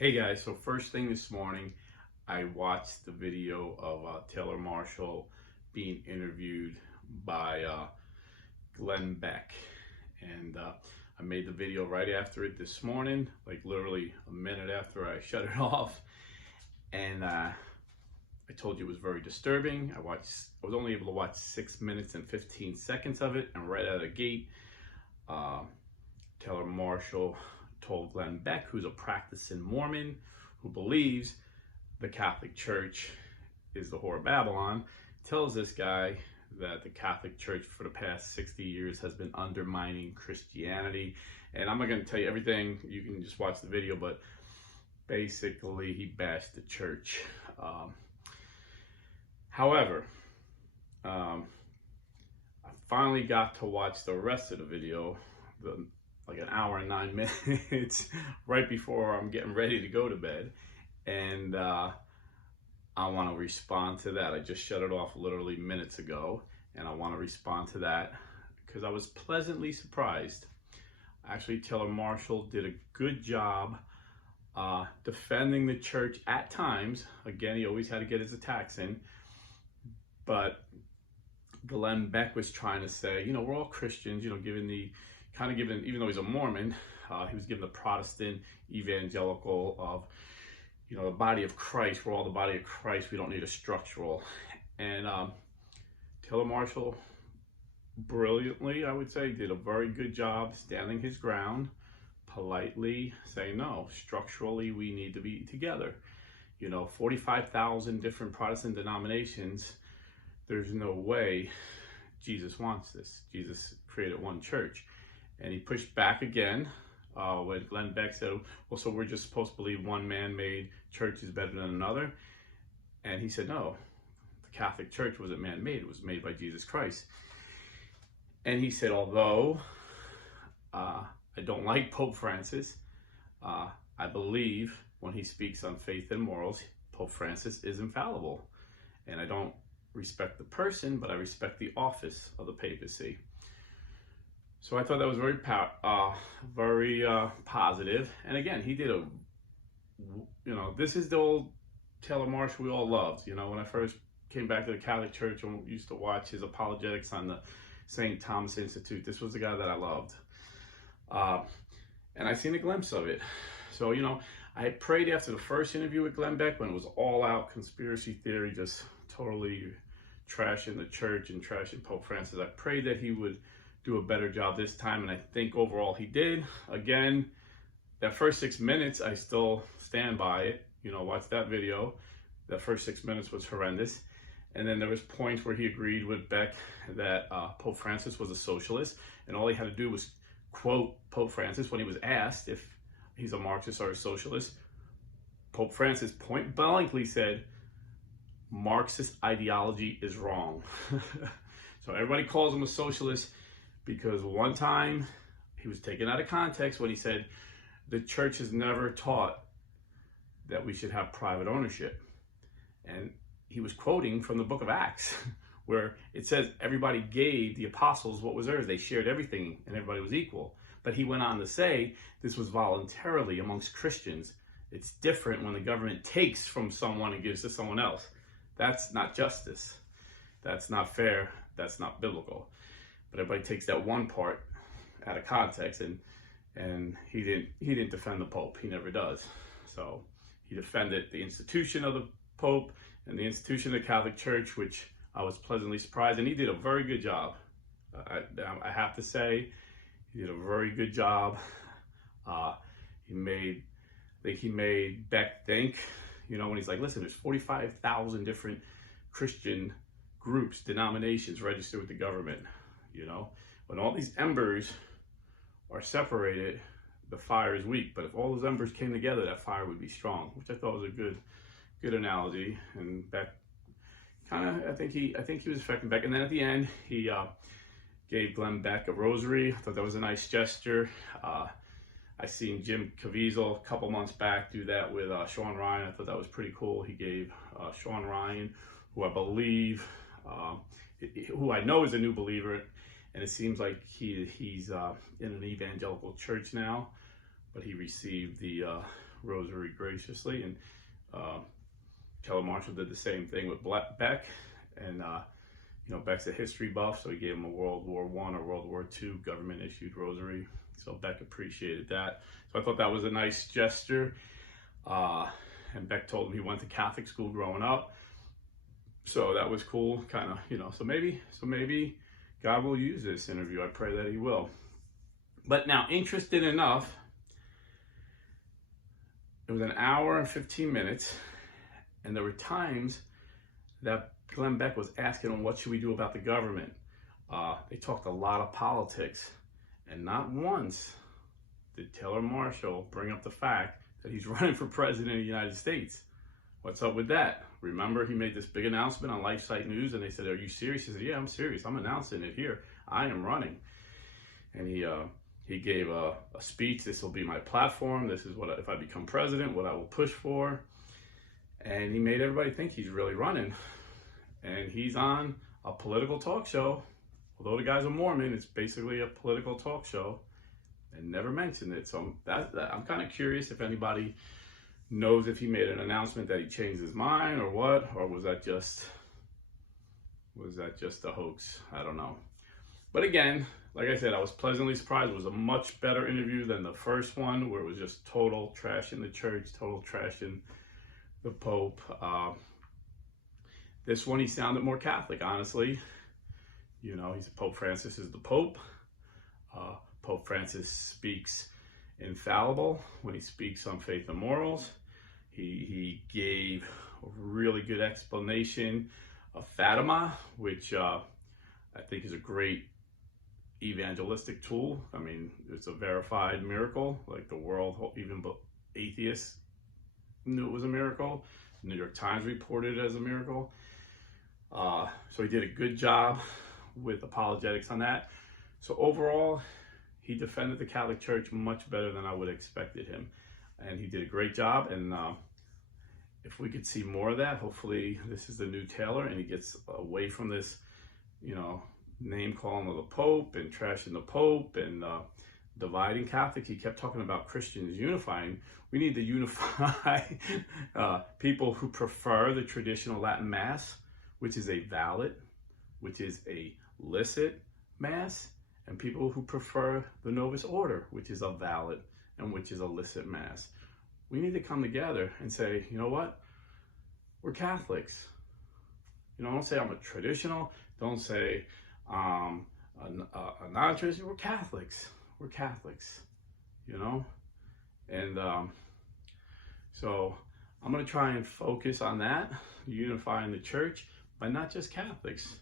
Hey guys, so first thing this morning, I watched the video of Taylor Marshall being interviewed by Glenn Beck. And I made the video right after it this morning, like literally a minute after I shut it off. And I told you it was very disturbing. I was only able to watch 6 minutes and 15 seconds of it. And right out of the gate, Taylor Marshall told Glenn Beck, who's a practicing Mormon, who believes the Catholic Church is the whore of Babylon, tells this guy that the Catholic Church for the past 60 years has been undermining Christianity. And I'm not going to tell you everything, you can just watch the video, but basically he bashed the church. However, I finally got to watch the rest of the video, like an hour and 9 minutes right before I'm getting ready to go to bed. And I want to respond to that. I just shut it off literally minutes ago, and I want to respond to that because I was pleasantly surprised. Actually, Taylor Marshall did a good job defending the church at times. Again, he always had to get his attacks in. But Glenn Beck was trying to say, we're all Christians, even though he's a Mormon, he was given the Protestant evangelical of, the body of Christ. We're all the body of Christ. We don't need a structural. And Taylor Marshall, brilliantly, I would say, did a very good job standing his ground, politely saying, no, structurally, we need to be together. 45,000 different Protestant denominations. There's no way Jesus wants this. Jesus created one church. And he pushed back again when Glenn Beck said, well, so we're just supposed to believe one man-made church is better than another? And he said, no, the Catholic Church wasn't man-made. It was made by Jesus Christ. And he said, although I don't like Pope Francis, I believe when he speaks on faith and morals, Pope Francis is infallible. And I don't respect the person, but I respect the office of the papacy. So I thought that was very positive. And again, he did this is the old Taylor Marshall we all loved. When I first came back to the Catholic Church and used to watch his apologetics on the St. Thomas Institute, this was the guy that I loved. And I seen a glimpse of it. So, I prayed after the first interview with Glenn Beck when it was all out conspiracy theory, just totally trashing the church and trashing Pope Francis. I prayed that he would do a better job this time, and I think overall he did. Again, that first 6 minutes, I still stand by it. Watch that video. That first 6 minutes was horrendous. And then there was points where he agreed with Beck that Pope Francis was a socialist, and all he had to do was quote Pope Francis when he was asked if he's a Marxist or a socialist. Pope Francis point blankly said, Marxist ideology is wrong. So everybody calls him a socialist because one time he was taken out of context when he said the church has never taught that we should have private ownership. And he was quoting from the book of Acts where it says everybody gave the apostles what was theirs. They shared everything and everybody was equal. But he went on to say this was voluntarily amongst Christians. It's different when the government takes from someone and gives to someone else. That's not justice. That's not fair. That's not biblical. But everybody takes that one part out of context, and he didn't defend the Pope. He never does. So he defended the institution of the Pope and the institution of the Catholic Church, which I was pleasantly surprised, and he did a very good job. I have to say, he did a very good job. He made Beck think, when he's like, listen, there's 45,000 different Christian groups, denominations registered with the government. When all these embers are separated, the fire is weak. But if all those embers came together, that fire would be strong, which I thought was a good analogy. And Beck I think he was affecting Beck. And then at the end, he gave Glenn Beck a rosary. I thought that was a nice gesture. I seen Jim Caviezel a couple months back do that with Sean Ryan. I thought that was pretty cool. He gave Sean Ryan, who I believe, who I know is a new believer, and it seems like he's in an evangelical church now, but he received the rosary graciously, and Taylor Marshall did the same thing with Beck, and Beck's a history buff, so he gave him a World War I or World War II government issued rosary. So Beck appreciated that. So I thought that was a nice gesture. And Beck told him he went to Catholic school growing up. So that was cool, kind of, so maybe God will use this interview. I pray that he will. But now, interesting enough, it was an hour and 15 minutes, and there were times that Glenn Beck was asking him, what should we do about the government? They talked a lot of politics, and not once did Taylor Marshall bring up the fact that he's running for president of the United States. What's up with that? Remember, he made this big announcement on LifeSite News, and they said, are you serious? He said, yeah, I'm serious. I'm announcing it here. I am running. And he gave a speech. This will be my platform. This is what, if I become president, what I will push for. And he made everybody think he's really running. And he's on a political talk show. Although the guy's a Mormon, it's basically a political talk show, and never mentioned it. So I'm kind of curious if anybody knows if he made an announcement that he changed his mind or what, or was that just a hoax? I don't know. But again, like I said, I was pleasantly surprised. It was a much better interview than the first one, where it was just total trash in the church, total trash in the Pope. This one, he sounded more Catholic, honestly. He's Pope Francis is the Pope. Pope Francis speaks infallible when he speaks on faith and morals. He gave a really good explanation of Fatima, which I think is a great evangelistic tool. I mean, it's a verified miracle. Like the world, even atheists knew it was a miracle. The New York Times reported it as a miracle. So he did a good job with apologetics on that. So overall, he defended the Catholic Church much better than I would have expected him. And he did a great job. And if we could see more of that, hopefully this is the new Taylor and he gets away from this, name calling of the Pope and trashing the Pope and dividing Catholics. He kept talking about Christians unifying. We need to unify people who prefer the traditional Latin Mass, which is a licit Mass, and people who prefer the Novus Order, which is a valid and which is a licit Mass. We need to come together and say, you know what? We're Catholics. Don't say I'm a traditional. Don't say a non-traditional. We're Catholics. We're Catholics, And so I'm going to try and focus on that, unifying the church, but not just Catholics.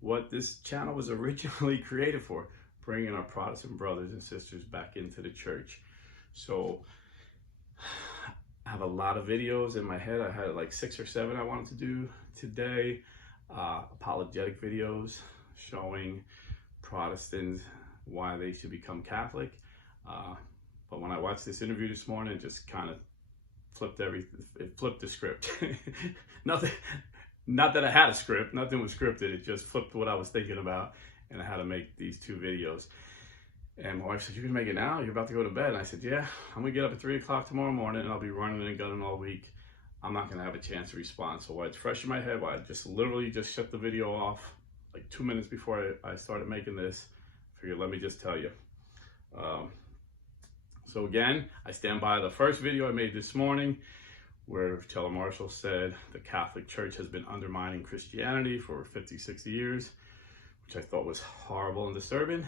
What this channel was originally created for, bringing our Protestant brothers and sisters back into the church. So I have a lot of videos in my head. I had like 6 or 7 I wanted to do today. Apologetic videos showing Protestants why they should become Catholic. But when I watched this interview this morning, it just kind of flipped everything. It flipped the script. Not that I had a script, nothing was scripted. It just flipped what I was thinking about, and I had to make these 2 videos. And my wife said, "You're gonna make it now? You're about to go to bed?" And I said, "Yeah, I'm gonna get up at 3 o'clock tomorrow morning, and I'll be running and gunning all week. I'm not gonna have a chance to respond." So while it's fresh in my head, while I just literally just shut the video off like 2 minutes before I started making this, I figured, let me just tell you. So again, I stand by the first video I made this morning, where Taylor Marshall said the Catholic Church has been undermining Christianity for 50, 60 years, which I thought was horrible and disturbing.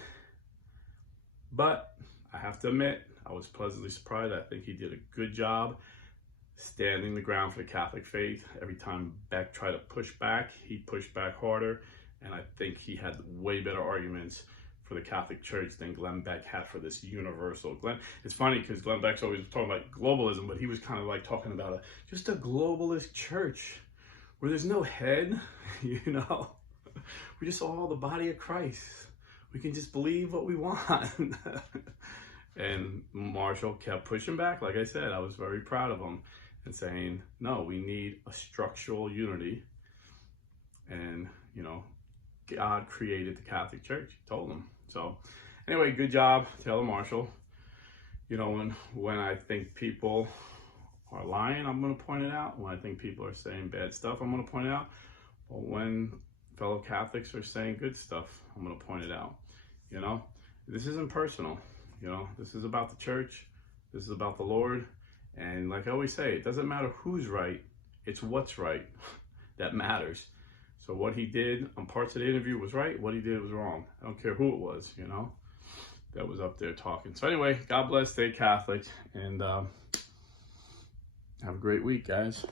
But I have to admit, I was pleasantly surprised. I think he did a good job standing the ground for the Catholic faith. Every time Beck tried to push back, he pushed back harder. And I think he had way better arguments for the Catholic Church than Glenn Beck had for this universal. It's funny because Glenn Beck's always talking about globalism, but he was kind of like talking about just a globalist church where there's no head, We're just all the body of Christ. We can just believe what we want. And Marshall kept pushing back. Like I said, I was very proud of him and saying, no, we need a structural unity. And, God created the Catholic Church. He told them. So anyway, good job, Taylor Marshall. You know, when I think people are lying, I'm going to point it out. When I think people are saying bad stuff, I'm going to point it out. But when fellow Catholics are saying good stuff, I'm going to point it out. You know, this isn't personal. You know, this is about the church. This is about the Lord. And like I always say, it doesn't matter who's right. It's what's right that matters. So what he did on parts of the interview was right. What he did was wrong. I don't care who it was, you know, that was up there talking. So anyway, God bless, stay Catholic, and have a great week, guys.